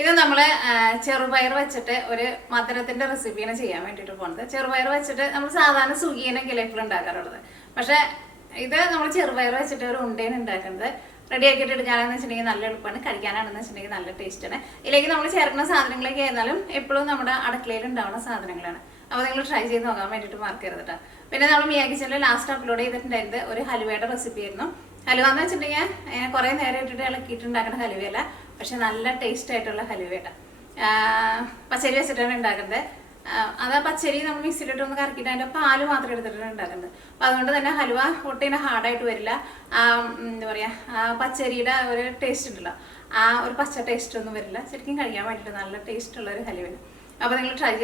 ഇത് നമ്മൾ ചെറുപയർ വെച്ചിട്ട് ഒരു മധുരത്തിന്റെ റെസിപ്പിയാണ് ചെയ്യാൻ വേണ്ടിയിട്ട് പോകുന്നത്. ചെറുപയർ വെച്ചിട്ട് നമ്മൾ സാധാരണ സുഖിയനൊക്കെ എപ്പോഴും ഉണ്ടാക്കാറുള്ളത്. പക്ഷെ ഇത് നമ്മൾ ചെറുപയർ വെച്ചിട്ട് ഒരു ഉണ്ടയാണ് ഉണ്ടാക്കുന്നത്. റെഡി ആക്കിയിട്ട് എടുക്കാനെന്ന് വെച്ചിട്ടുണ്ടെങ്കിൽ നല്ല എളുപ്പമാണ്, കഴിക്കാനാണെന്ന് വെച്ചിട്ടുണ്ടെങ്കിൽ നല്ല ടേസ്റ്റാണ്. ഇതിലേക്ക് നമ്മൾ ചേർക്കുന്ന സാധനങ്ങളൊക്കെ ആയിരുന്നാലും എപ്പോഴും നമ്മുടെ അടുക്കളയിൽ ഉണ്ടാവുന്ന സാധനങ്ങളാണ്. അപ്പോൾ നിങ്ങൾ ട്രൈ ചെയ്ത് നോക്കാൻ വേണ്ടിയിട്ട് മറക്കരുത് കേട്ടോ. പിന്നെ നമ്മൾ മിയാ കിച്ചണിൽ ലാസ്റ്റ് അപ്ലോഡ് ചെയ്തിട്ടുണ്ടായിരുന്നത് ഒരു ഹലുവയുടെ റെസിപ്പി ആയിരുന്നു. ഹലുവ എന്ന് വെച്ചിട്ടുണ്ടെങ്കിൽ കുറേ നേരം ഇട്ടിട്ട് ഇളക്കിയിട്ട് ഉണ്ടാക്കുന്ന ഹലുവയല്ല, പക്ഷെ നല്ല ടേസ്റ്റ് ആയിട്ടുള്ള ഹലുവയാണ്. പച്ചരി വെച്ചിട്ടാണ് ഉണ്ടാക്കുന്നത്. അത് പച്ചരി നമ്മൾ മിക്സിയിലിട്ട് ഒന്ന് കറക്കിയിട്ട് അതിൻ്റെ പാല് മാത്രം എടുത്തിട്ടാണ് ഉണ്ടാക്കുന്നത്. അപ്പം അതുകൊണ്ട് തന്നെ ഹലുവ ഒട്ടിങ്ങനെ ഹാർഡായിട്ട് വരില്ല. എന്താ പറയുക, പച്ചരിയുടെ ഒരു ടേസ്റ്റ് ഉണ്ടല്ലോ, ആ ഒരു പച്ച ടേസ്റ്റ് ഒന്നും വരില്ല. ശരിക്കും കഴിക്കാൻ വേണ്ടിയിട്ട് നല്ല ടേസ്റ്റുള്ള ഒരു ഹലുവയാണ്. അപ്പോൾ നിങ്ങൾ ട്രൈ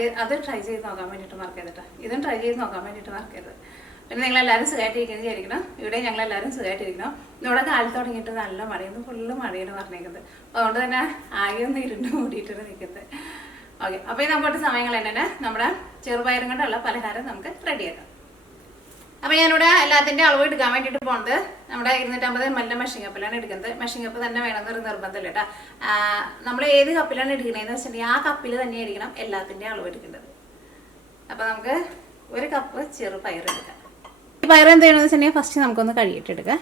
ചെയ്ത് നോക്കാൻ വേണ്ടിയിട്ട് മറക്കരുത് കേട്ടോ. ഇതും ട്രൈ ചെയ്ത് നോക്കാൻ വേണ്ടിയിട്ട് മറക്കരുത്. പിന്നെ നിങ്ങളെല്ലാവരും സുഖമായിട്ടിരിക്കുന്നത് വിചാരിക്കണം. ഇവിടെ ഞങ്ങളെല്ലാവരും സുഖമായിട്ടിരിക്കണം. ഇവിടെ കാലത്ത് തുടങ്ങിയിട്ട് നല്ല മഴയൊന്നും ഫുള്ള് മഴയാണ് പറഞ്ഞേക്കുന്നത്. അപ്പോൾ അതുകൊണ്ട് തന്നെ ആകെ ഒന്ന് ഇരുണ്ട് മൂടിയിട്ടാണ് നിൽക്കുന്നത്. ഓക്കെ, അപ്പോൾ ഈ നമുക്കൊട്ട് സമയങ്ങൾ തന്നെ നമ്മുടെ ചെറുപയറും കൊണ്ടുള്ള പലഹാരം നമുക്ക് റെഡിയാക്കാം. അപ്പോൾ ഞാനിവിടെ എല്ലാത്തിൻ്റെ അളവ് എടുക്കാൻ വേണ്ടിയിട്ട് പോകുന്നത് നമ്മുടെ 250 ml മെഷീൻ കപ്പിലാണ് എടുക്കുന്നത്. മെഷീൻ കപ്പ് തന്നെ വേണമെന്നൊരു നിർബന്ധമില്ല കേട്ടോ. നമ്മൾ ഏത് കപ്പിലാണ് എടുക്കുന്നതെന്ന് വെച്ചിട്ടുണ്ടെങ്കിൽ ആ കപ്പിൽ തന്നെ ആയിരിക്കണം എല്ലാത്തിൻ്റെ അളവ് എടുക്കേണ്ടത്. അപ്പോൾ നമുക്ക് 1 കപ്പ് ചെറുപയർ എടുക്കാം. ഈ പയർ എന്ത് ചെയ്യണമെന്ന് വെച്ചിട്ടുണ്ടെങ്കിൽ ഫസ്റ്റ് നമുക്കൊന്ന് കഴുകിയിട്ടെടുക്കാം.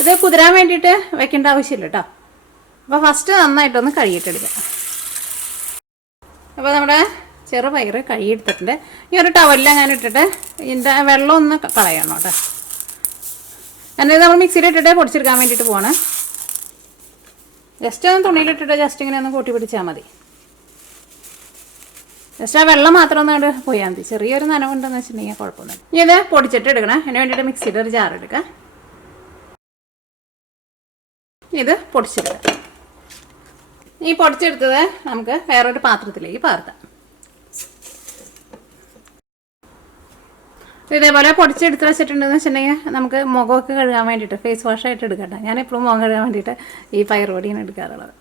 ഇത് കുതിരാൻ വേണ്ടിയിട്ട് വെക്കേണ്ട ആവശ്യമില്ല കേട്ടോ. അപ്പോൾ ഫസ്റ്റ് നന്നായിട്ടൊന്ന് കഴുകിയിട്ടെടുക്കാം. അപ്പോൾ നമ്മുടെ ചെറുപയർ കഴുകിയെടുത്തിട്ടുണ്ട്. ഈ ഒരു ടവലിൽ ഞാൻ ഇട്ടിട്ട് ഇതിൻ്റെ വെള്ളം ഒന്ന് കളയണം കേട്ടോ. എന്നിട്ട് നമ്മൾ മിക്സിയിലിട്ടിട്ട് പൊടിച്ചെടുക്കാൻ വേണ്ടിയിട്ട് പോവാണ്. ജസ്റ്റ് ഒന്ന് തുണിയിലിട്ടിട്ട് ജസ്റ്റ് ഇങ്ങനെ ഒന്ന് കൂട്ടി പിടിച്ചാൽ മതി. ജസ്റ്റ് ആ വെള്ളം മാത്രം ഒന്ന് കണ്ട് പോയാൽ മതി. ചെറിയൊരു നനവുണ്ടെന്ന് വെച്ചിട്ടുണ്ടെങ്കിൽ കുഴപ്പമൊന്നുമില്ല. ഇനി ഇത് പൊടിച്ചിട്ട് എടുക്കണം. അതിന് വേണ്ടിയിട്ട് മിക്സിയുടെ ഒരു ജാർ എടുക്കാം. ഇത് പൊടിച്ചെടുക്കാം. ഈ പൊടിച്ചെടുത്തത് നമുക്ക് വേറൊരു പാത്രത്തിലേക്ക് പകർത്താം. ഇതേപോലെ പൊടിച്ചെടുത്ത് വെച്ചിട്ടുണ്ടെന്ന് വെച്ചിട്ടുണ്ടെങ്കിൽ നമുക്ക് മുഖമൊക്കെ കഴുകാൻ വേണ്ടിയിട്ട് ഫേസ് വാഷായിട്ട് എടുക്കട്ടെ. ഞാനെപ്പോഴും മുഖം കഴുകാൻ വേണ്ടിയിട്ട് ഈ പയർ പൊടിയാണ് എടുക്കാറുള്ളത്.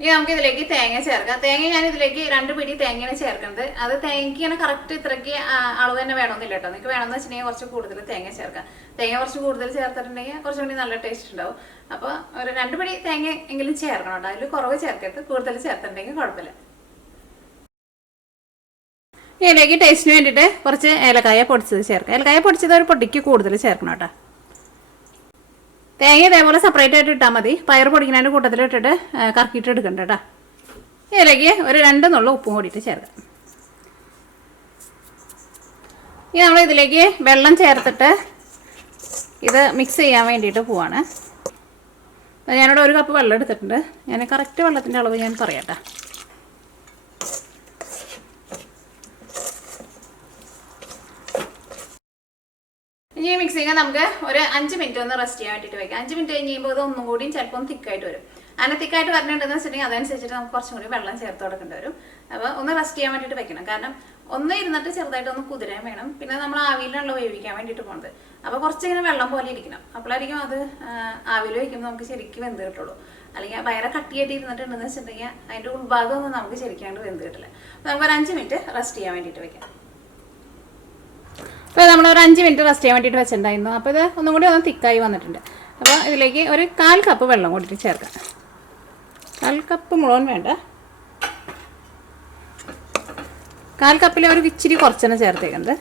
ഇനി നമുക്ക് ഇതിലേക്ക് തേങ്ങ ചേർക്കാം. തേങ്ങ ഞാൻ ഇതിലേക്ക് 2 പിടി തേങ്ങയാണ് ചേർക്കുന്നത്. അത് തേങ്ങയ്ക്ക് ഇങ്ങനെ കറക്റ്റ് ഇത്രയ്ക്ക് അളവ് തന്നെ വേണമെന്നില്ല കേട്ടോ. നിങ്ങൾക്ക് വേണമെന്ന് വെച്ചിട്ടുണ്ടെങ്കിൽ കുറച്ച് കൂടുതൽ തേങ്ങ ചേർക്കാം. തേങ്ങ കുറച്ച് കൂടുതൽ ചേർത്തിട്ടുണ്ടെങ്കിൽ കുറച്ചുകൂടി നല്ല ടേസ്റ്റ് ഉണ്ടാവും. അപ്പോൾ ഒരു 2 പിടി തേങ്ങ എങ്കിലും ചേർക്കണം കേട്ടോ. അതിൽ കുറവ് ചേർക്കരുത്, കൂടുതൽ ചേർത്തിട്ടുണ്ടെങ്കിൽ കുഴപ്പമില്ല. ഇതിലേക്ക് ടേസ്റ്റിന് വേണ്ടിയിട്ട് കുറച്ച് ഏലക്കായ പൊടിച്ചത് ചേർക്കാം. ഏലക്കായ പൊടിച്ചത് ഒരു പൊടിക്ക് കൂടുതൽ ചേർക്കണം കേട്ടോ. തേങ്ങ ഇതേപോലെ സെപ്പറേറ്റ് ആയിട്ട് ഇട്ടാൽ മതി. പയർ പൊടിക്കുന്നതിൻ്റെ കൂട്ടത്തിൽ ഇട്ടിട്ട് കറക്കിയിട്ട് എടുക്കണ്ട കേട്ടോ. ഇതിലേക്ക് ഒരു 2 നുള്ള ഉപ്പും കൂടിയിട്ട് ചേർക്കാം. ഇനി നമ്മൾ ഇതിലേക്ക് വെള്ളം ചേർത്തിട്ട് ഇത് മിക്സ് ചെയ്യാൻ വേണ്ടിയിട്ട് പോവാണ്. ഞാനിവിടെ 1 കപ്പ് വെള്ളം എടുത്തിട്ടുണ്ട്. ഞാൻ കറക്റ്റ് വെള്ളത്തിൻ്റെ അളവ് ഞാൻ പറയാം കേട്ടോ. ഇനി മിക്സിങ് നമുക്ക് ഒരു 5 മിനിറ്റ് ഒന്ന് റെസ്റ്റ് ചെയ്യാൻ വേണ്ടിയിട്ട് വയ്ക്കാം. 5 മിനിറ്റ് കഴിഞ്ഞ് കഴിയുമ്പോൾ ഇത് ഒന്നും കൂടിയും ചിലപ്പോൾ തിക്കായിട്ട് വരും. അങ്ങനെ തിക്കായിട്ട് വരണുണ്ടെന്ന് വെച്ചിട്ടുണ്ടെങ്കിൽ അതനുസരിച്ചിട്ട് നമുക്ക് കുറച്ചും കൂടി വെള്ളം ചേർത്ത് കൊടുക്കേണ്ടി വരും. അപ്പോൾ ഒന്ന് റെസ്റ്റ് ചെയ്യാൻ വേണ്ടിയിട്ട് വെക്കണം. കാരണം ഒന്ന് ഇരുന്നിട്ട് ചെറുതായിട്ട് ഒന്ന് കുതിരാൻ വേണം. പിന്നെ നമ്മൾ ആവിയിലാണല്ലോ വേവിക്കാൻ വേണ്ടിയിട്ട് പോകുന്നത്. അപ്പോൾ കുറച്ചിങ്ങനെ വെള്ളം പോലെ ഇരിക്കണം. അപ്പോഴായിരിക്കും അത് ആവിയിൽ വയ്ക്കുമ്പോൾ നമുക്ക് ശരിക്കും വെന്ത് കിട്ടുള്ളൂ. അല്ലെങ്കിൽ പയറെ കട്ടിയായിട്ട് ഇരുന്നിട്ടുണ്ടെന്ന് വെച്ചിട്ടുണ്ടെങ്കിൽ അതിൻ്റെ ഉൾഭാഗം ഒന്നും നമുക്ക് ശരിക്കാണ്ട് വെന്ത് കിട്ടില്ല. അപ്പോൾ നമുക്കൊരു 5 മിനിറ്റ് റെസ്റ്റ് ചെയ്യാൻ വേണ്ടിയിട്ട് വെക്കാം. അപ്പോൾ നമ്മളൊരു 5 മിനിറ്റ് റെസ്റ്റ് ചെയ്യാൻ വേണ്ടിയിട്ട് വെച്ചിട്ടുണ്ടായിരുന്നു. അപ്പോൾ ഇത് ഒന്നും കൂടി ഒന്ന് തിക്കായി വന്നിട്ടുണ്ട്. അപ്പോൾ ഇതിലേക്ക് ഒരു 1/4 കപ്പ് വെള്ളം കൂടിയിട്ട് ചേർക്കാം. 1/4 കപ്പ് മുഴുവൻ വേണ്ട, 1/4 കപ്പിൽ ഒരു ഇച്ചിരി കുറച്ചെന്നെ ചേർത്തേക്കുന്നത്.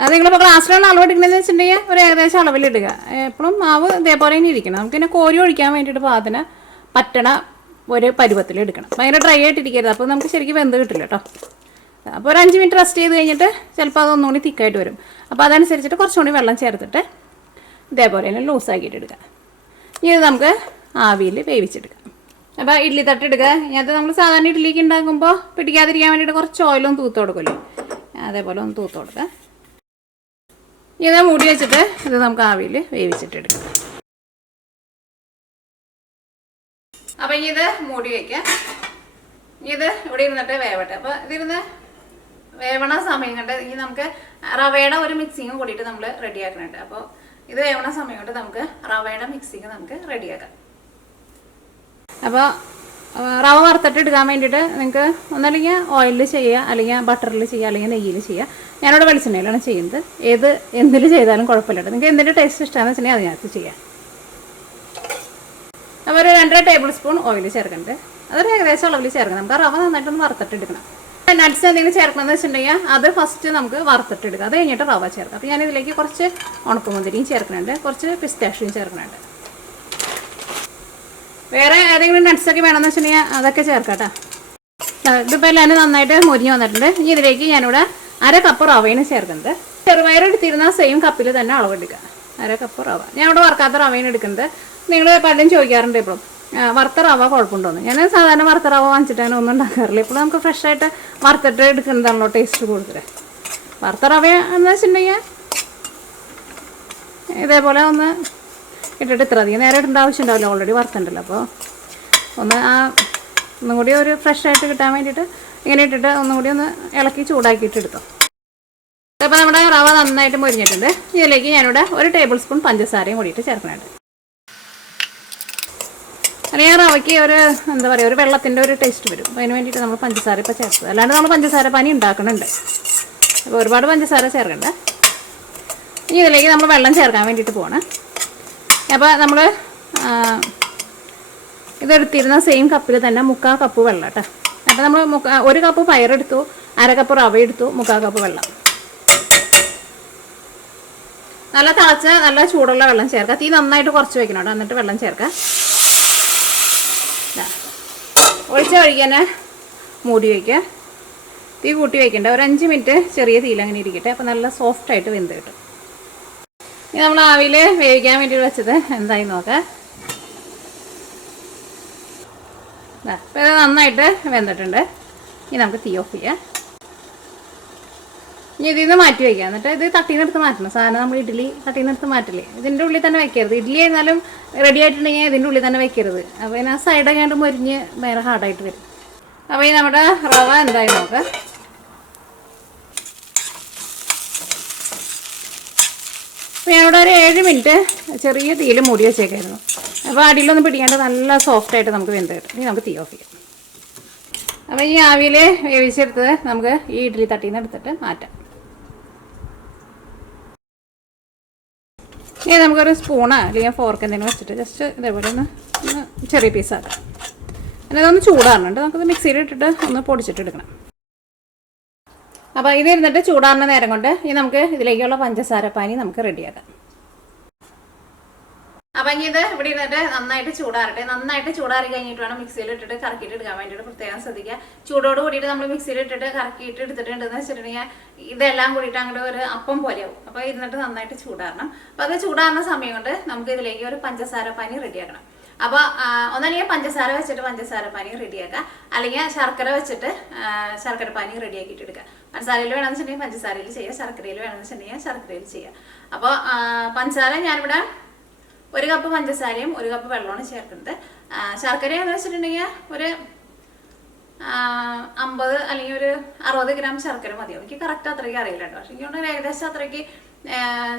അത് നിങ്ങളിപ്പോൾ ഗ്ലാസ്സിലാണ് അളവ് എടുക്കണമെന്ന് വെച്ചിട്ടുണ്ടെങ്കിൽ ഒരു ഏകദേശം അളവിലിടുക. എപ്പോഴും മാവ് ഇതേപോലെ തന്നെ ഇരിക്കണം. നമുക്കിങ്ങനെ കോരി ഒഴിക്കാൻ വേണ്ടിയിട്ട് പാകത്തിന് പറ്റണ ഒരു പരുവത്തിൽ എടുക്കണം. ഭയങ്കര ഡ്രൈ ആയിട്ടിരിക്കരുത്. അപ്പോൾ നമുക്ക് ശരിക്കും വെന്ത് കിട്ടില്ല കേട്ടോ. അപ്പോൾ ഒരു 5 മിനിറ്റ് റെസ്റ്റ് ചെയ്ത് കഴിഞ്ഞിട്ട് ചിലപ്പോൾ അതൊന്നും കൂടി തിക്കായിട്ട് വരും. അപ്പോൾ അതനുസരിച്ചിട്ട് കുറച്ചുകൂടി വെള്ളം ചേർത്തിട്ട് ഇതേപോലെ തന്നെ ലൂസാക്കിയിട്ട് എടുക്കാം. ഇനി ഇത് നമുക്ക് ആവിയിൽ വേവിച്ചെടുക്കാം. അപ്പോൾ ഇഡ്ഡലി തട്ടെടുക്കുക. ഇതിനകത്ത് നമ്മൾ സാധാരണ ഇഡ്ഡലിക്ക് ഉണ്ടാക്കുമ്പോൾ പിടിക്കാതിരിക്കാൻ വേണ്ടിയിട്ട് കുറച്ച് ഓയിലൊന്ന് തൂത്ത് കൊടുക്കുമല്ലോ, അതേപോലെ ഒന്ന് തൂത്ത് കൊടുക്കുക. ഇത് മൂടി വെച്ചിട്ട് ഇത് നമുക്ക് ആവിയിൽ വേവിച്ചിട്ടെടുക്കാം. അപ്പം ഇനി ഇത് മൂടി വയ്ക്കാം. ഇനി ഇത് ഇവിടെ ഇരുന്നിട്ട് വേവട്ടെ. അപ്പോൾ ഇതിരുന്ന് വേവണ സമയം കൊണ്ട് ഇനി നമുക്ക് റവയുടെ ഒരു മിക്സിങ്ങും കൂടിയിട്ട് നമ്മൾ റെഡിയാക്കുന്നുണ്ട്. അപ്പോൾ ഇത് വേവണ സമയം കൊണ്ട് നമുക്ക് റവയുടെ മിക്സിങ് നമുക്ക് റെഡിയാക്കാം. അപ്പോൾ റവ വറുത്തിട്ട് എടുക്കാൻ വേണ്ടിയിട്ട് നിങ്ങൾക്ക് ഒന്നല്ലെങ്കിൽ ഓയിലിൽ ചെയ്യുക, അല്ലെങ്കിൽ ബട്ടറിൽ ചെയ്യുക, അല്ലെങ്കിൽ നെയ്യിൽ ചെയ്യുക. ഞാനിവിടെ വെളിച്ചെണ്ണയിലാണ് ചെയ്യുന്നത്. എന്തിൽ ചെയ്താലും കുഴപ്പമില്ല. നിങ്ങൾക്ക് എന്തിൻ്റെ ടേസ്റ്റ് ഇഷ്ടമാണെന്ന് വെച്ചിട്ടുണ്ടെങ്കിൽ അതിനകത്ത് ചെയ്യാം. അപ്പോൾ ഒരു 2.5 ടേബിൾ സ്പൂൺ ഓയിൽ ചേർക്കുന്നുണ്ട്. അതൊരു ഏകദേശം അളവിൽ ചേർക്കണം. നമുക്ക് റവ നന്നായിട്ടൊന്ന് വറുത്തിട്ടെടുക്കണം. നട്ട്സ് എന്തെങ്കിലും ചേർക്കണമെന്ന് വെച്ചിട്ടുണ്ടെങ്കിൽ അത് ഫസ്റ്റ് നമുക്ക് വറുത്തിട്ടെടുക്കാം. അത് കഴിഞ്ഞിട്ട് റവ ചേർക്കാം. അപ്പോൾ ഞാനിതിലേക്ക് കുറച്ച് ഉണക്കമുന്തിരിയും ചേർക്കുന്നുണ്ട്, കുറച്ച് പിസ്താഷ്യം ചേർക്കുന്നുണ്ട്. വേറെ ഏതെങ്കിലും നട്ട്സൊക്കെ വേണമെന്ന് വെച്ചിട്ടുണ്ടെങ്കിൽ അതൊക്കെ ചേർക്കാം കേട്ടോ. ഇതിപ്പോൾ എല്ലാം നന്നായിട്ട് മുരിഞ്ഞ് വന്നിട്ടുണ്ട്. ഇനി ഇതിലേക്ക് ഞാനിവിടെ 1/2 കപ്പ് റവയാണ് ചേർക്കുന്നത്. ചെറുപയർ എടുത്തിരുന്ന സെയിം കപ്പിൽ തന്നെ അളവെടുക്കുക. 1/2 കപ്പ് റവ. ഞാൻ ഇവിടെ വറുക്കാത്ത റവയാണ് എടുക്കുന്നത്. നിങ്ങൾ പലരും ചോദിക്കാറുണ്ട് ഇപ്പം വറുത്ത റവ കുഴപ്പമുണ്ടോന്ന്. ഞാൻ സാധാരണ വറുത്ത റവ വാങ്ങിച്ചിട്ട് അങ്ങനെ ഒന്നും ഉണ്ടാക്കാറില്ല. ഇപ്പോൾ നമുക്ക് ഫ്രഷ് ആയിട്ട് വറുത്തിട്ട് എടുക്കുന്നതാണല്ലോ ടേസ്റ്റ് കൂടുതൽ. വറുത്ത റവ എന്ന് വെച്ചിട്ടുണ്ടെങ്കിൽ ഇതേപോലെ ഒന്ന് ഇട്ടിട്ട് ഇത്ര അധികം നേരം ഇടേണ്ട ആവശ്യം ഉണ്ടാവില്ല, ഓൾറെഡി വറുത്തുണ്ടല്ലോ. അപ്പോൾ ഒന്നും കൂടി ഒരു ഫ്രഷ് ആയിട്ട് കിട്ടാൻ വേണ്ടിയിട്ട് ഇങ്ങനെ ഇട്ടിട്ട് ഒന്നും കൂടി ഒന്ന് ഇളക്കി ചൂടാക്കിയിട്ട് എടുത്തോ. അപ്പോൾ നമ്മുടെ റവ നന്നായിട്ട് മുരിഞ്ഞിട്ടുണ്ട്. ഇതിലേക്ക് ഞാനിവിടെ 1 ടേബിൾ സ്പൂൺ പഞ്ചസാരയും കൂടിയിട്ട് ചേർക്കുന്നുണ്ട്. അല്ലെങ്കിൽ റവയ്ക്ക് എന്താ പറയുക, ഒരു വെള്ളത്തിൻ്റെ ഒരു ടേസ്റ്റ് വരും. അപ്പോൾ അതിന് വേണ്ടിയിട്ട് നമ്മൾ പഞ്ചസാര ഇപ്പോൾ ചേർത്തത്. അല്ലാണ്ട് നമ്മൾ പഞ്ചസാര പാനി ഉണ്ടാക്കുന്നുണ്ട്. അപ്പോൾ ഒരുപാട് പഞ്ചസാര ചേർക്കണ്ട. ഇനി ഇതിലേക്ക് നമ്മൾ വെള്ളം ചേർക്കാൻ വേണ്ടിയിട്ട് പോകണം. അപ്പോൾ നമ്മൾ ഇതെടുത്തിരുന്ന സെയിം കപ്പിൽ തന്നെ 3/4 കപ്പ് വെള്ളം കേട്ടോ. അപ്പോൾ നമ്മൾ 1 കപ്പ് പയറെടുത്തു, 1/2 കപ്പ് റവ എടുത്തു, 3/4 കപ്പ് വെള്ളം. നല്ല തിളച്ച നല്ല ചൂടുള്ള വെള്ളം ചേർക്കുക. തീ നന്നായിട്ട് കുറച്ച് വയ്ക്കണം കേട്ടോ. എന്നിട്ട് വെള്ളം ചേർക്കുക. ഒഴിച്ച വഴിക്ക് തന്നെ മൂടി വയ്ക്കുക. തീ കൂട്ടി വയ്ക്കണ്ട. ഒരു 5 മിനിറ്റ് ചെറിയ തീയിൽ അങ്ങനെ ഇരിക്കട്ടെ. അപ്പോൾ നല്ല സോഫ്റ്റായിട്ട് വെന്ത് കിട്ടും. ഇനി നമ്മൾ ആവിയിൽ വേവിക്കാൻ വേണ്ടി വെച്ചത് എന്തായി നോക്കാം. അപ്പോൾ ഇത് നന്നായിട്ട് വെന്തിട്ടുണ്ട്. ഇനി നമുക്ക് തീ ഓഫ് ചെയ്യാം. ഇനി ഇതിൽ നിന്ന് മാറ്റി വയ്ക്കുക. എന്നിട്ട് ഇത് തട്ടീനെടുത്ത് മാറ്റണം. സാധനം നമ്മൾ ഇഡ്ഡലി തട്ടീനെടുത്ത് മാറ്റില്ലേ, ഇതിൻ്റെ ഉള്ളിൽ തന്നെ വെക്കരുത്. ഇഡ്ഡലി ആയിരുന്നാലും റെഡി ആയിട്ടുണ്ടെങ്കിൽ ഇതിൻ്റെ ഉള്ളിൽ തന്നെ വെക്കരുത്. അപ്പോൾ ഇതിന് ആ സൈഡൊക്കെ ആയിട്ട് മുരിഞ്ഞ് വേറെ ഹാർഡായിട്ട് വരും. അപ്പോൾ ഈ നമ്മുടെ റവ എന്തായി നോക്കാം. അപ്പോൾ ഞാനിവിടെ ഒരു 7 മിനിറ്റ് ചെറിയ തീയിൽ മൂടി വെച്ചേക്കായിരുന്നു. അപ്പോൾ അടിയിലൊന്നും പിടിക്കാണ്ട് നല്ല സോഫ്റ്റായിട്ട് നമുക്ക് വെന്ത് കിട്ടും. ഇനി നമുക്ക് തീ ഓഫ് ചെയ്യാം. അപ്പോൾ ഈ ആവിയിൽ വേവിച്ചെടുത്തത് നമുക്ക് ഈ ഇഡ്ഡലി തട്ടിയിൽ നിന്ന് എടുത്തിട്ട് മാറ്റാം. ഇനി നമുക്കൊരു സ്പൂണോ അല്ലെങ്കിൽ ഫോർക്ക് എന്തെങ്കിലും വെച്ചിട്ട് ജസ്റ്റ് ഇതേപോലെ ഒന്ന് ചെറിയ പീസാക്കാം. പിന്നെ ഇതൊന്ന് ചൂടാറുണ്ട്. നമുക്കത് മിക്സിയിൽ ഇട്ടിട്ട് ഒന്ന് പൊടിച്ചിട്ട് എടുക്കണം. അപ്പോൾ ഇത് ഇരുന്നിട്ട് ചൂടാറുന്ന നേരം കൊണ്ട് ഇനി നമുക്ക് ഇതിലേക്കുള്ള പഞ്ചസാര പാനി നമുക്ക് റെഡിയാക്കാം. അപ്പം ഇനി ഇത് ഇവിടെ ഇരുന്നിട്ട് നന്നായിട്ട് ചൂടാറട്ടെ. നന്നായിട്ട് ചൂടാറി കഴിഞ്ഞിട്ട് വേണം മിക്സിയിൽ ഇട്ടിട്ട് കറക്കിയിട്ട് എടുക്കാൻ വേണ്ടിയിട്ട് പ്രത്യേകം ശ്രദ്ധിക്കുക. ചൂടോട് കൂടിയിട്ട് നമ്മൾ മിക്സിയിൽ ഇട്ടിട്ട് കറക്കിയിട്ട് എടുത്തിട്ടുണ്ടെന്ന് വെച്ചിട്ടുണ്ടെങ്കിൽ ഇതെല്ലാം കൂടിയിട്ട് അങ്ങോട്ട് ഒരു അപ്പം പോലെയാവും. അപ്പോൾ ഇരുന്നിട്ട് നന്നായിട്ട് ചൂടാറണം. അപ്പോൾ അത് ചൂടാറുന്ന സമയം കൊണ്ട് നമുക്ക് ഇതിലേക്ക് ഒരു പഞ്ചസാര പാനി റെഡിയാക്കണം. അപ്പോൾ ഒന്നല്ലെങ്കിൽ പഞ്ചസാര വെച്ചിട്ട് പഞ്ചസാര പാനി റെഡിയാക്കുക, അല്ലെങ്കിൽ ശർക്കര വെച്ചിട്ട് ശർക്കര പാനി റെഡിയാക്കിയിട്ട് എടുക്കുക. പഞ്ചസാരയിൽ വേണമെന്ന് വെച്ചിട്ടുണ്ടെങ്കിൽ പഞ്ചസാരയിൽ ചെയ്യുക, ശർക്കരയിൽ വേണമെന്ന് വെച്ചിട്ടുണ്ടെങ്കിൽ ശർക്കരയിൽ ചെയ്യുക. അപ്പോൾ പഞ്ചസാര ഞാനിവിടെ 1 കപ്പ് പഞ്ചസാരയും 1 കപ്പ് വെള്ളമാണ് ചേർക്കുന്നത്. ശർക്കര എന്ന് വെച്ചിട്ടുണ്ടെങ്കിൽ ഒരു 50 അല്ലെങ്കിൽ ഒരു 60 ഗ്രാം ശർക്കര മതിയാവും. എനിക്ക് കറക്റ്റ് അത്രയ്ക്ക് അറിയില്ല കേട്ടോ. പക്ഷേ എനിക്ക് ഏകദേശം അത്രയ്ക്ക്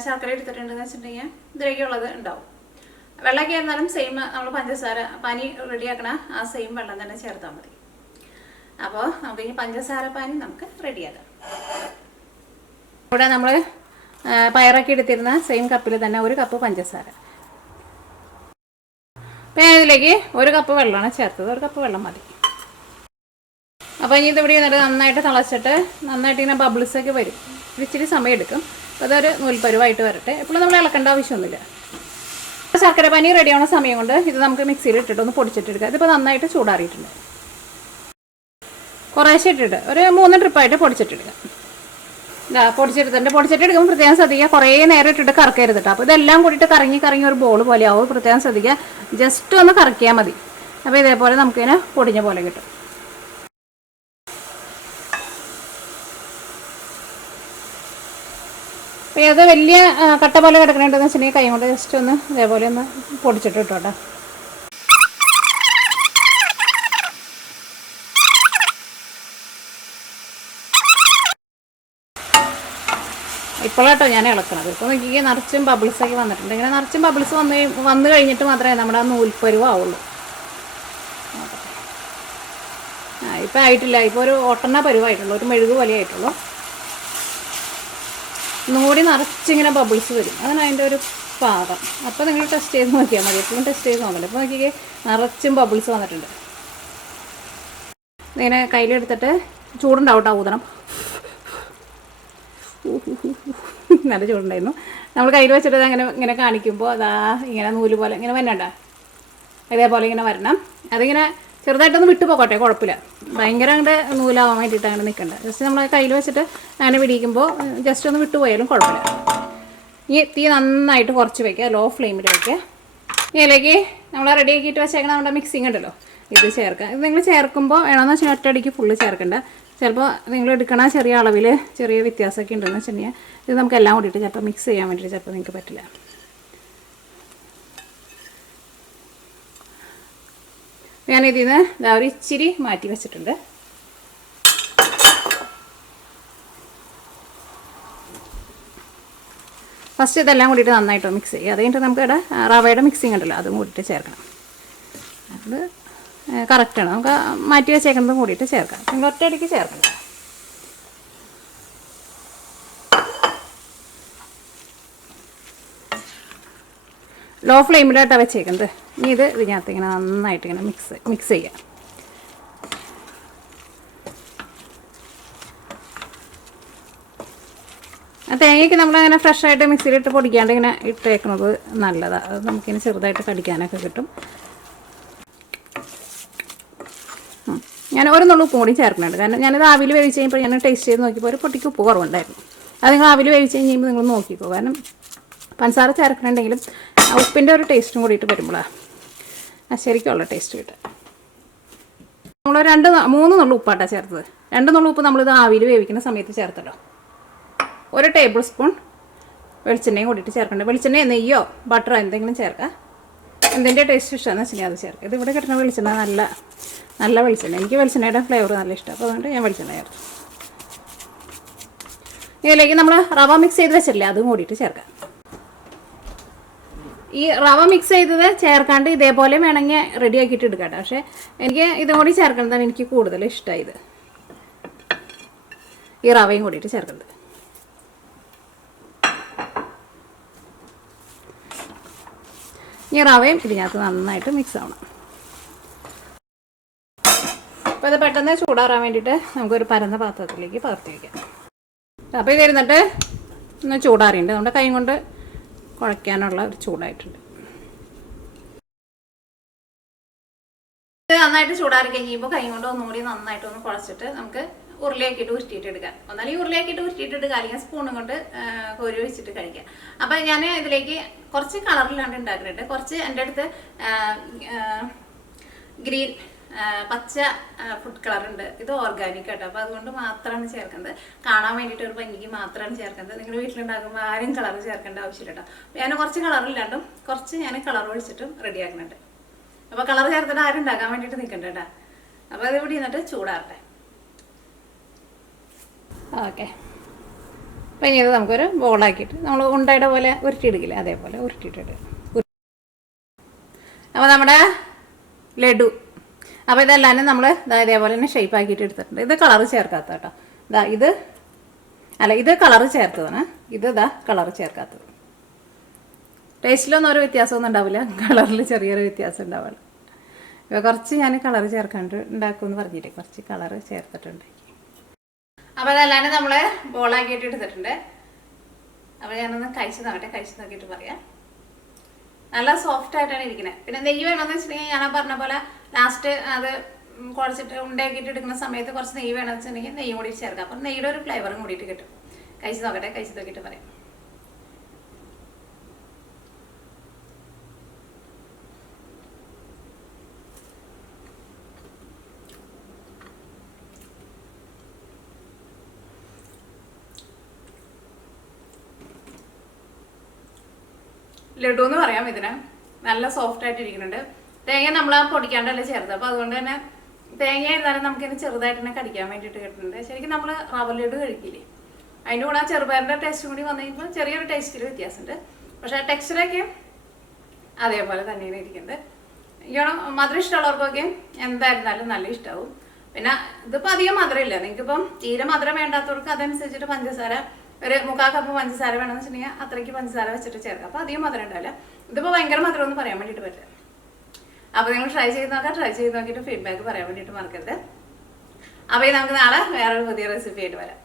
ശർക്കര എടുത്തിട്ടുണ്ടെന്ന് വെച്ചിട്ടുണ്ടെങ്കിൽ ഇതിലേക്കുള്ളത് ഉണ്ടാവും. വെള്ളമൊക്കെ ആയിരുന്നാലും സെയിം നമ്മൾ പഞ്ചസാര പാനി റെഡിയാക്കണ ആ സെയിം വെള്ളം തന്നെ ചേർത്താൽ മതി. അപ്പോൾ നമുക്ക് ഇനി പഞ്ചസാര പാനി നമുക്ക് റെഡിയാക്കാം. ഇവിടെ നമ്മൾ പയറൊക്കെ എടുത്തിരുന്ന സെയിം കപ്പിൽ തന്നെ 1 കപ്പ് പഞ്ചസാര. അപ്പോൾ ഞാൻ ഇതിലേക്ക് 1 കപ്പ് വെള്ളമാണ് ചേർത്തത്. 1 കപ്പ് വെള്ളം മതി. അപ്പോൾ ഇനി ഇതിവിടെ നിന്നിട്ട് നന്നായിട്ട് തിളച്ചിട്ട് നന്നായിട്ട് ഇങ്ങനെ ബബിൾസൊക്കെ വരും. ഇച്ചിരി സമയം എടുക്കും. അപ്പോൾ അതൊരു നൂൽപ്പരുവായിട്ട് വരട്ടെ. എപ്പോഴും നമ്മൾ ഇളക്കേണ്ട ആവശ്യമൊന്നുമില്ല. ശർക്കര പാനി റെഡി ആവുന്ന സമയം കൊണ്ട് ഇത് നമുക്ക് മിക്സിയിൽ ഇട്ടിട്ട് ഒന്ന് പൊടിച്ചിട്ടെടുക്കാം. ഇതിപ്പോൾ നന്നായിട്ട് ചൂടാറിയിട്ടുണ്ട്. കുറേശ്ശെ ഇട്ടിട്ട് ഒരു 3 ട്രിപ്പായിട്ട് പൊടിച്ചിട്ടെടുക്കാം. പൊടിച്ചിട്ടെടുക്കുമ്പോൾ പ്രത്യേകം ശ്രദ്ധിക്കുക, കുറേ നേരം ഇട്ടിട്ട് കറക്കരുത് കേട്ടോ. അപ്പോൾ ഇതെല്ലാം കൂടിയിട്ട് കറങ്ങി ഒരു ബോൾ പോലെ ആവും. പ്രത്യേകം ശ്രദ്ധിക്കുക, ജസ്റ്റ് ഒന്ന് കറക്കിയാൽ മതി. അപ്പോൾ ഇതേപോലെ നമുക്കിങ്ങനെ പൊടിഞ്ഞ പോലെ കിട്ടും. അപ്പോൾ അത് വലിയ കട്ട പോലെ കിടക്കണുണ്ടെന്ന് വെച്ചിട്ടുണ്ടെങ്കിൽ കൈ കൊണ്ട് ജസ്റ്റ് ഒന്ന് ഇതേപോലെ ഒന്ന് പൊടിച്ചിട്ട് ഇട്ടോട്ടെ. ഇപ്പോഴാട്ടോ ഞാൻ ഇളക്കണത്. ഇപ്പോൾ എനിക്ക് നിറച്ചും ബബിൾസൊക്കെ വന്നിട്ടുണ്ട്. ഇങ്ങനെ നിറച്ചും ബബിൾസ് വന്നു കഴിഞ്ഞിട്ട് മാത്രമേ നമ്മുടെ ആ നൂൽപ്പരുവാവുള്ളൂ. ഇപ്പം ആയിട്ടില്ല. ഇപ്പോൾ ഒരു ഒട്ടണ പരുവായിട്ടുള്ളൂ, ഒരു മെഴുകു പോലെ ആയിട്ടുള്ളൂ. ഒന്നുകൂടി നിറച്ചിങ്ങനെ ബബിൾസ് വരും. അതാണ് അതിൻ്റെ ഒരു പാകം. അപ്പോൾ നിങ്ങൾ ടെസ്റ്റ് ചെയ്ത് നോക്കിയാൽ മതി. എപ്പോഴും ടെസ്റ്റ് ചെയ്ത് നോക്കല്ലോ. അപ്പോൾ നോക്കിക്കേ നിറച്ചും ബബിൾസ് വന്നിട്ടുണ്ട്. ഇങ്ങനെ കയ്യിലെടുത്തിട്ട് ചൂടുണ്ടാവും കേട്ടോ, ഊതണം. നല്ല ചൂടുണ്ടായിരുന്നു. നമ്മൾ കയ്യിൽ വെച്ചിട്ട് അങ്ങനെ ഇങ്ങനെ കാണിക്കുമ്പോൾ അതാ ഇങ്ങനെ നൂല് പോലെ ഇങ്ങനെ വരണ്ട, ഇതേപോലെ ഇങ്ങനെ വരണം. അതിങ്ങനെ ചെറുതായിട്ടൊന്ന് വിട്ടു പോകട്ടെ, കുഴപ്പമില്ല. ഭയങ്കര അങ്ങോട്ട് നൂലാവാൻ വേണ്ടിയിട്ട് അങ്ങനെ നിൽക്കണ്ട. ജസ്റ്റ് നമ്മൾ കയ്യിൽ വെച്ചിട്ട് അങ്ങനെ പിടിക്കുമ്പോൾ ജസ്റ്റ് ഒന്ന് വിട്ടു പോയാലും കുഴപ്പമില്ല. ഈ തീ നന്നായിട്ട് കുറച്ച് വയ്ക്കുക, ലോ ഫ്ലെയിമിൽ വയ്ക്കുക. ഇതിലേക്ക് നമ്മൾ റെഡി ആക്കിയിട്ട് വെച്ചേക്കണം നമ്മുടെ മിക്സിങ് ഉണ്ടല്ലോ, ഇത് ചേർക്കുക. ഇത് നിങ്ങൾ ചേർക്കുമ്പോൾ വേണമെന്ന് വെച്ചാൽ ഒറ്റയടിക്ക് ഫുള്ള് ചേർക്കണ്ട. ചിലപ്പോൾ നിങ്ങൾ എടുക്കണ ചെറിയ അളവിൽ ചെറിയ വ്യത്യാസമൊക്കെ ഉണ്ടെന്ന് വെച്ചിട്ടുണ്ടെങ്കിൽ ഇത് നമുക്ക് എല്ലാം കൂടിയിട്ട് ചിലപ്പോൾ മിക്സ് ചെയ്യാൻ വേണ്ടിയിട്ട് ചിലപ്പോൾ നിങ്ങൾക്ക് പറ്റില്ല. ഞാനിതിൽ നിന്ന് ഒരു ഇച്ചിരി മാറ്റി വെച്ചിട്ടുണ്ട്. ഫസ്റ്റ് ഇതെല്ലാം കൂടിയിട്ട് നന്നായിട്ട് മിക്സ് ചെയ്യുക. അത് കഴിഞ്ഞിട്ട് നമുക്ക് ഇവിടെ റവയുടെ മിക്സിങ് ഉണ്ടല്ലോ അതും കൂടിയിട്ട് ചേർക്കണം. അത് കറക്റ്റാണ്. നമുക്ക് മാറ്റി വെച്ചേക്കുന്നതും കൂടിയിട്ട് ചേർക്കാം. നിങ്ങൾ ഒറ്റയടിക്ക് ചേർക്കണ്ട. ലോ ഫ്ലെയിമിലായിട്ടാണ് വെച്ചേക്കുന്നത്. ഇനി ഇതിനകത്ത് ഇങ്ങനെ നന്നായിട്ട് ഇങ്ങനെ മിക്സ് ചെയ്യാം. ആ തേങ്ങയ്ക്ക് നമ്മളങ്ങനെ ഫ്രഷായിട്ട് മിക്സിയിലിട്ട് പൊടിക്കാണ്ട് ഇങ്ങനെ ഇട്ടേക്കുന്നത് നല്ലതാണ്. അത് നമുക്കിങ്ങനെ ചെറുതായിട്ട് കടിക്കാനൊക്കെ കിട്ടും. ഞാൻ ഒരു നുള്ളു ഉപ്പും കൂടി ചേർക്കുന്നുണ്ട്. കാരണം ഞാനിത് ആവിൽ വേവിച്ച് കഴിഞ്ഞപ്പോൾ ഞാൻ ടേസ്റ്റ് ചെയ്ത് നോക്കിയപ്പോൾ ഒരു പൊട്ടിക്ക് ഉപ്പ് കുറവുണ്ടായിരുന്നു. അത് നിങ്ങൾ ആവിൽ വേവിച്ച് കഴിയുമ്പോൾ നിങ്ങൾ നോക്കിക്കോ. കാരണം പഞ്ചസാര ചേർക്കണമെങ്കിലും ഉപ്പിൻ്റെ ഒരു ടേസ്റ്റും കൂടിയിട്ട് വരുമ്പോഴാണ് ശരിക്കുള്ള ടേസ്റ്റ് കിട്ടുക. നമ്മൾ 2-3 നുള്ളു ഉപ്പാട്ടാണ് ചേർത്തത്. 2 നുള്ളു ഉപ്പ് നമ്മളിത് ആവിൽ വേവിക്കുന്ന സമയത്ത് ചേർത്തല്ലോ. 1 ടേബിൾ സ്പൂൺ വെളിച്ചെണ്ണയും കൂടിയിട്ട് ചേർക്കണ്ട. വെളിച്ചെണ്ണയോ നെയ്യോ ബട്ടറോ എന്തെങ്കിലും ചേർക്കാം. എന്തിൻ്റെ ടേസ്റ്റ് ഇഷ്ടമാണെന്ന് വെച്ചിട്ടുണ്ടെങ്കിൽ അത് ചേർക്കുക. ഇത് ഇവിടെ കിട്ടുന്ന വെളിച്ചെണ്ണ നല്ല വെളിച്ചെണ്ണ. എനിക്ക് വെളിച്ചെണ്ണയുടെ ഫ്ലേവർ നല്ല ഇഷ്ടമാണ്. അപ്പോൾ അതുകൊണ്ട് ഞാൻ വെളിച്ചെണ്ണ ചേർക്കും. ഇതിലേക്ക് നമ്മൾ റവ മിക്സ് ചെയ്ത് വെച്ചിട്ടില്ലേ അതും കൂടിയിട്ട് ചേർക്കാം. ഈ റവ മിക്സ് ചെയ്തത് ചേർക്കാണ്ട് ഇതേപോലെ വേണമെങ്കിൽ റെഡി ആക്കിയിട്ട് എടുക്കാം. പക്ഷേ എനിക്ക് ഇതും കൂടി ചേർക്കുന്നതാണ് എനിക്ക് കൂടുതൽ ഇഷ്ടമായത്. ഈ റവയും കൂടിയിട്ട് ചേർക്കുന്നത്. ഈ റവയും ഇതിനകത്ത് നന്നായിട്ട് മിക്സ് ആവണം. അപ്പോൾ ഇത് പെട്ടെന്ന് ചൂടാറാൻ വേണ്ടിയിട്ട് നമുക്കൊരു പരന്ന പാത്രത്തിലേക്ക് പകർത്തി വയ്ക്കാം. അപ്പോൾ ഇത് ഇരുന്നിട്ട് ഒന്ന് ചൂടാറിയുണ്ട്. നമ്മുടെ കൈ കൊണ്ട് കുഴയ്ക്കാനുള്ള ഒരു ചൂടായിട്ടുണ്ട്. ഇത് നന്നായിട്ട് ചൂടാറി കഴിയുമ്പോൾ കൈ കൊണ്ട് ഒന്നുകൂടി നന്നായിട്ടൊന്ന് കുഴച്ചിട്ട് നമുക്ക് ഉരുളിയാക്കിയിട്ട് ഉരുട്ടിയിട്ട് എടുക്കാം. ഒന്നാലും ഉരുളിയാക്കിയിട്ട് ഉരുട്ടിയിട്ട് എടുക്കുക, അല്ലെങ്കിൽ സ്പൂണും കൊണ്ട് കോരി വെച്ചിട്ട് കഴിക്കാം. അപ്പം ഞാൻ ഇതിലേക്ക് കുറച്ച് കളറിലാണ്ട് ഉണ്ടാക്കുന്നുണ്ട്. കുറച്ച് എൻ്റെ അടുത്ത് ഗ്രീൻ പച്ച ഫുഡ് കളറുണ്ട്. ഇത് ഓർഗാനിക് കേട്ടോ. അപ്പോൾ അതുകൊണ്ട് മാത്രമാണ് ചേർക്കുന്നത്. കാണാൻ വേണ്ടിയിട്ട് ഒരു ഭംഗിക്ക് മാത്രമാണ് ചേർക്കുന്നത്. നിങ്ങളുടെ വീട്ടിലുണ്ടാകുമ്പോൾ ആരും കളർ ചേർക്കേണ്ട ആവശ്യമില്ല കേട്ടോ. ഞാൻ കുറച്ച് കളറില്ലാണ്ടും കുറച്ച് ഞാൻ കളർ ഒഴിച്ചിട്ടും റെഡി ആക്കുന്നുണ്ട്. അപ്പോൾ കളർ ചേർത്തിട്ട് ആരും ഉണ്ടാക്കാൻ വേണ്ടിയിട്ട് നിൽക്കണ്ട കേട്ടോ. അപ്പോൾ അത് ഇവിടെ നിന്നിട്ട് ചൂടാറട്ടെ. ഓക്കെ. അപ്പം ഇനി ഇത് നമുക്കൊരു ബോളാക്കിയിട്ട് നമ്മൾ ഉണ്ടയുടെ പോലെ ഉരുട്ടിയെടുക്കില്ല, അതേപോലെ ഉരുട്ടിയിട്ടിട്ട്. അപ്പോൾ നമ്മുടെ ലഡു. അപ്പോൾ ഇതെല്ലാം നമ്മൾ ഇതേപോലെ തന്നെ ഷേപ്പ് ആക്കിയിട്ട് എടുത്തിട്ടുണ്ട്. ഇത് കളറ് ചേർക്കാത്ത കേട്ടോ. ഇത് കളറ് ചേർത്തതാണ്. ഇത് കളറ് ചേർക്കാത്തത്. ടേസ്റ്റിലൊന്നും ഒരു വ്യത്യാസമൊന്നും ഉണ്ടാവില്ല. കളറിൽ ചെറിയൊരു വ്യത്യാസം ഉണ്ടാവുള്ളൂ. ഇപ്പോൾ കുറച്ച് ഞാൻ കളറ് ചേർക്കാണ്ട് ഉണ്ടാക്കുമെന്ന് പറഞ്ഞില്ലേ, കുറച്ച് കളറ് ചേർത്തിട്ടുണ്ട്. അപ്പോൾ അതല്ലാണ്ട് നമ്മൾ ബോളാക്കിയിട്ട് എടുത്തിട്ടുണ്ട്. അപ്പോൾ ഞാനൊന്ന് കഴിച്ച് നോക്കിയിട്ട് പറയാം. നല്ല സോഫ്റ്റ് ആയിട്ടാണ് ഇരിക്കുന്നത്. പിന്നെ നെയ്യ് വേണമെന്ന് വെച്ചിട്ടുണ്ടെങ്കിൽ ഞാൻ പറഞ്ഞ പോലെ ലാസ്റ്റ് അത് കുഴച്ചിട്ട് ഉണ്ടാക്കിയിട്ട് എടുക്കുന്ന സമയത്ത് കുറച്ച് നെയ്യ് വേണമെന്ന് വെച്ചിട്ടുണ്ടെങ്കിൽ നെയ്യും കൂടി ചേർക്കാം. അപ്പം നെയ്യുടെ ഒരു ഫ്ലേവറും കൂടിയിട്ട് കിട്ടും. കഴിച്ച് നോക്കിയിട്ട് പറയാം. ലഡു എന്ന് പറയാം. ഇതിന് നല്ല സോഫ്റ്റ് ആയിട്ട് ഇരിക്കുന്നുണ്ട്. തേങ്ങ നമ്മൾ പൊടിക്കാണ്ടല്ലേ ചേർത്ത്. അപ്പോൾ അതുകൊണ്ട് തന്നെ തേങ്ങ ആയിരുന്നാലും നമുക്കിത് ചെറുതായിട്ട് തന്നെ കടിക്കാൻ വേണ്ടിയിട്ട് കിട്ടുന്നുണ്ട്. ശരിക്കും നമ്മൾ റവ ലഡു കഴിക്കില്ലേ, അതിൻ്റെ കൂടെ ആ ചെറുപയറിൻ്റെ ടേസ്റ്റും കൂടി വന്നു കഴിയുമ്പോൾ ചെറിയൊരു ടേസ്റ്റിൽ വ്യത്യാസമുണ്ട്. പക്ഷേ ടെക്സ്ചറൊക്കെ അതേപോലെ തന്നെയാണ് ഇരിക്കുന്നത്. ഇയാളും മധുരം ഇഷ്ടമുള്ളവർക്കൊക്കെ എന്തായിരുന്നാലും നല്ല ഇഷ്ടമാവും. പിന്നെ ഇതിപ്പോൾ അധികം മധുരമില്ല. നിങ്ങൾക്കിപ്പം തീരെ മധുരം വേണ്ടാത്തവർക്ക് അതനുസരിച്ചിട്ട് പഞ്ചസാര ഒരു 3/4 കപ്പ് പഞ്ചസാര വേണമെന്ന് വെച്ചിട്ടുണ്ടെങ്കിൽ അത്രയ്ക്ക് പഞ്ചസാര വെച്ചിട്ട് ചേർക്കാം. അപ്പോൾ അധികം മധുരം ഉണ്ടാവില്ല. ഇതിപ്പോൾ ഭയങ്കര മധുരം ഒന്നും പറയാൻ വേണ്ടിയിട്ട് പറ്റില്ല. അപ്പോൾ നിങ്ങൾ ട്രൈ ചെയ്ത് നോക്കാം. ട്രൈ ചെയ്ത് നോക്കിയിട്ട് ഫീഡ്ബാക്ക് പറയാൻ വേണ്ടിയിട്ട് മറക്കരുത്. അപ്പോൾ നമുക്ക് നാളെ വേറൊരു പുതിയ റെസിപ്പി ആയിട്ട് വരാം.